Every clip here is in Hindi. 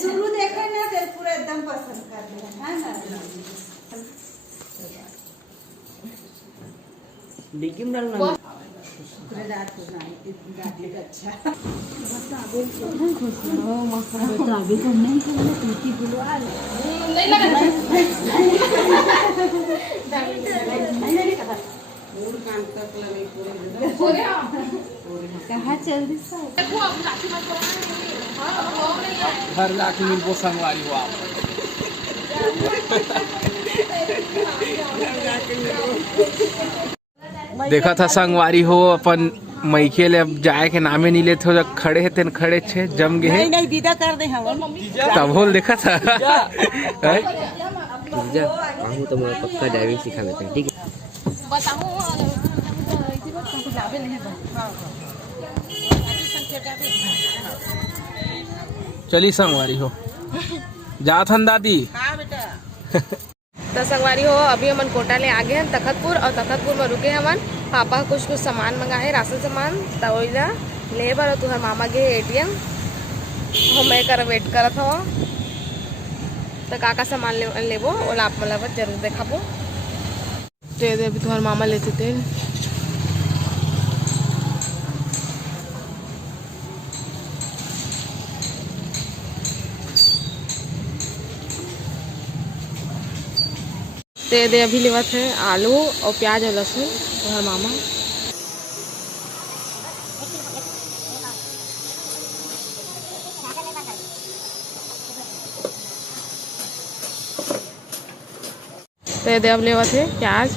शुरू देखो ना तो पूरा एकदम पसंद कर दिया है ना। लेकिन डालना पूरे रात को ना गाड़ी अच्छा अभी तो नहीं खेलना टूटी बुलवा नहीं लगा कहाँ चल रही घर जाके मिल संगवारी हो आप। देखा था संगवारी हो अपन मैके ले अब जाए के नामे नहीं लेते हो, जब खड़े है तेन खड़े छे जम गए नहीं नहीं दीदा कर दे हम तब होल देखा था। आहू तो मैं पक्का ड्राइविंग सिखा लेते हैं, ठीक है। चली संगवारी हो जात हन दादी। तो संगवारी हो अभी हमन कोटा ले आ गए हैं तखतपुर, और तखतपुर में रुके हमन। पापा कुछ सामान मंगाए राशन सामान, तो ओइला ले बर तुहर मामा गे एटीएम हम कर वेट करत हो। तो का सामान लेबो ओला आप मतलब जरूर देखाबो। दे अभी तुहर मामा लेते थे। दे अभी लेवत है आलू और प्याज और लहसुन तुहर मामा। दे अब लेवत है प्याज,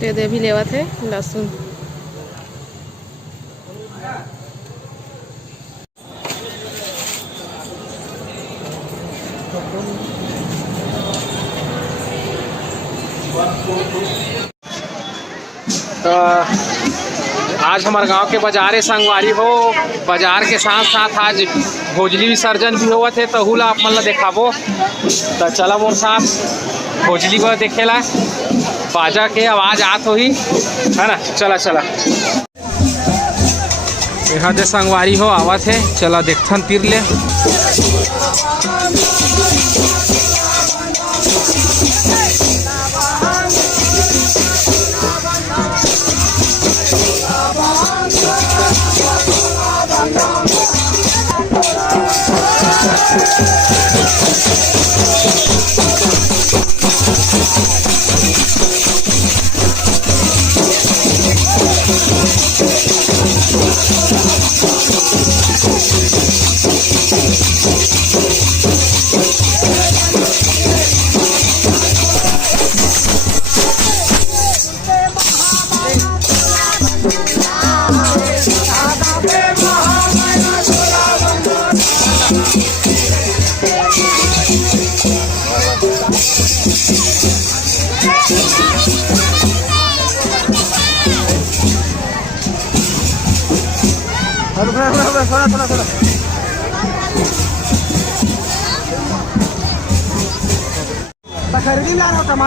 दे अभी लेवत है लहसुन। तो आज हमारे गांव के बाजारे संगवारी हो, बाजार के साथ साथ आज भोजली विसर्जन भी हुआ थे, तो हुला आप मतलब देखाबो। तो चला मोर साथ भोजली को देखेला, बाजा के आवाज आत हो ही है ना। चला चला यहाँ दे संगवारी हो आवत है, चला देखथन तीर ले।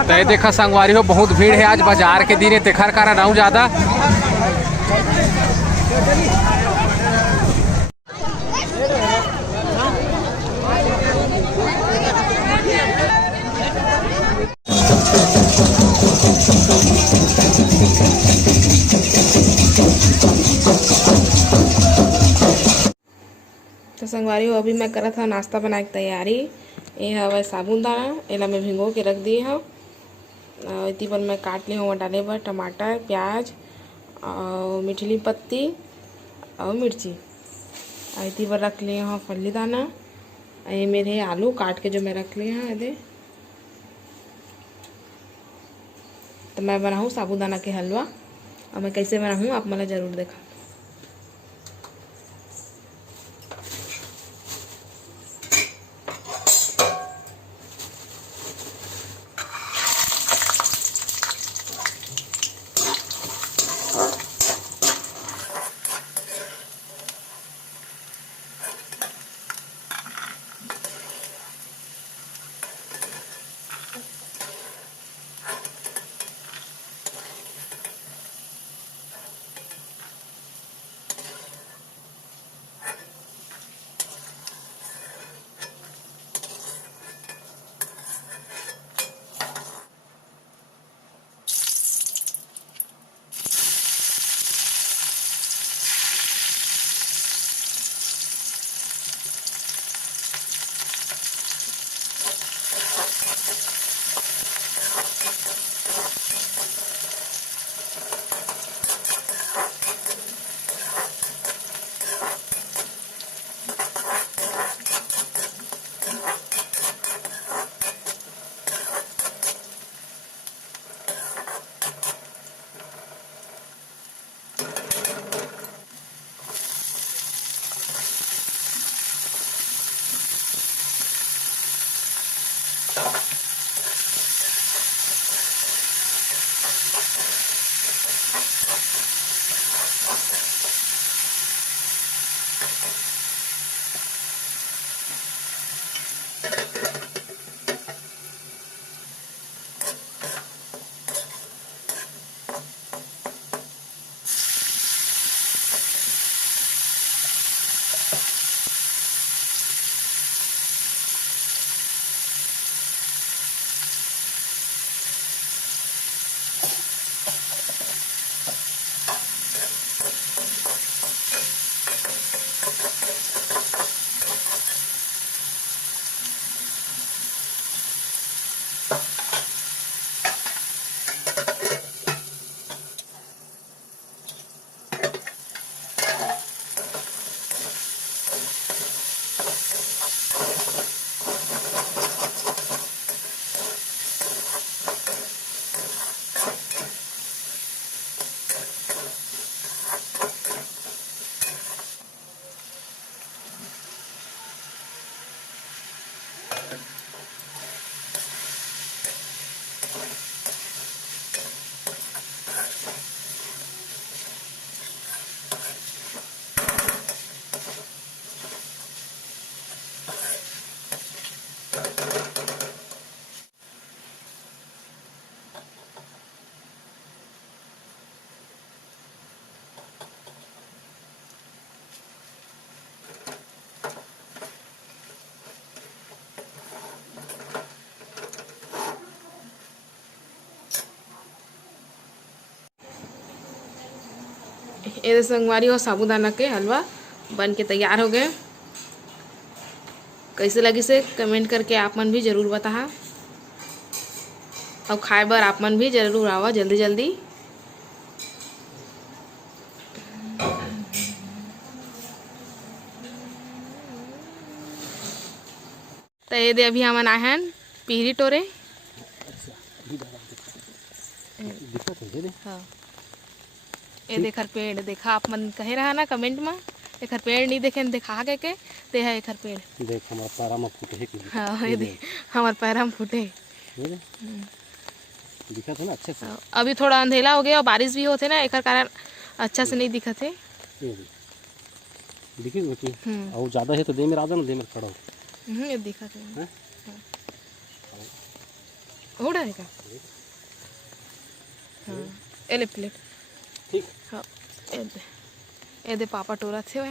तो देखा संगवारी हो बहुत भीड़ है आज बाजार के दिन, तेखर कारण आऊँ ज्यादा। तो संगवारी हो अभी मैं करा था नाश्ता बनाए की तैयारी। ये हवा साबुन दाना, एला मैं भिंगो के रख दिए हूँ। इतनी पर मैं काट ली हूँ डाले पर टमाटर, प्याज और मिठली पत्ती और मिर्ची। इतनी पर रख लिए हूँ फल्ली दाना। ये मेरे आलू काट के जो मैं रख लिए हैं ये। तो मैं बनाऊँ साबूदाना के हलवा, और मैं कैसे बनाऊँ आप मला ज़रूर देखा। ये संगवारी और साबूदाना के हलवा बन के तैयार हो गए। कैसे लगी से कमेंट करके आप मन भी जरूर बताहा और खाए बर आप मन भी जरूर आवा जल्दी जल्दी। तो ये दे अभी हमन आए हैं पीरी टोरे। हाँ ये देखर पेड़ देखा आप मन कहे रहा ना कमेंट में एकर पेड़ नहीं देखे देखा के ते है एकर पेड़ देख हमारा पैरा में फूटे है। हाँ ये देख हमारे पैरा में फूटे दिखा था ना अच्छे से। अभी थोड़ा अंधेला हो गया और बारिश भी होते ना एकर कारण अच्छा से नहीं दिखत है। दिखी बेटी और ज्यादा है तो दे मेरा आजा ना दे मेरा खड़ा हो। ये दिखत है हो रहा है का। हाँ एले प्लेट ठीक। हाँ ए दे पापा टोरा थे वे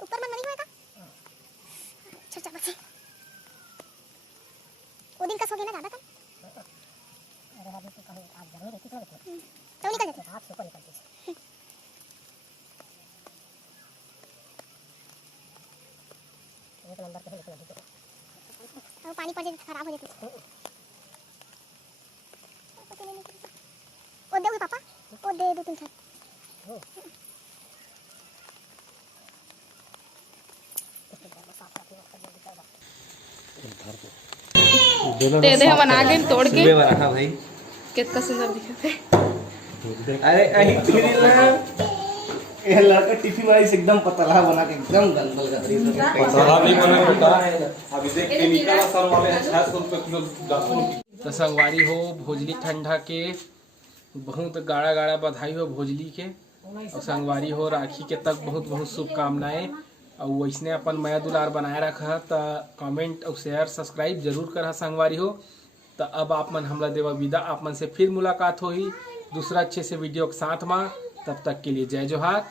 ऊपर मन नहीं होएगा चल चल बच्चे वो दिन का सो गया ना ज्यादा कल। अरे अभी तो कहीं आप जरूर रहती तो निकल जाते आप सुपर निकलती एक नंबर पे निकल जाते और पानी पड़ जाए खराब हो जाती वो दे पापा वो दे 2-3 छत दे दे हम आ गए तोड़ के रखा भाई कितना सुंदर दिखते। अरे अही तेरी ना ये लड़का टिफिन वाइस एकदम पतला बना के एकदम दंगल का तरीका पतला नहीं बना बेटा अभी देख केमिकल असर वाले 600 रुपए किलो 10 रुपए। तो संगवारी हो भोजली ठंडा के बहुत गाड़ा गाड़ा बधाई हो भोजली के और संगवारी हो राखी के तक बहुत बहुत शुभकामनाएं और वैसने अपन माया दुलार बनाए रखा तो कमेंट और शेयर सब्सक्राइब जरूर करा संगवारी हो। तो अब आप मन हमला देवा विदा आप मन से फिर मुलाकात होगी दूसरा अच्छे से वीडियो के साथ में। तब तक के लिए जय जोहार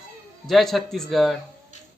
जय छत्तीसगढ़।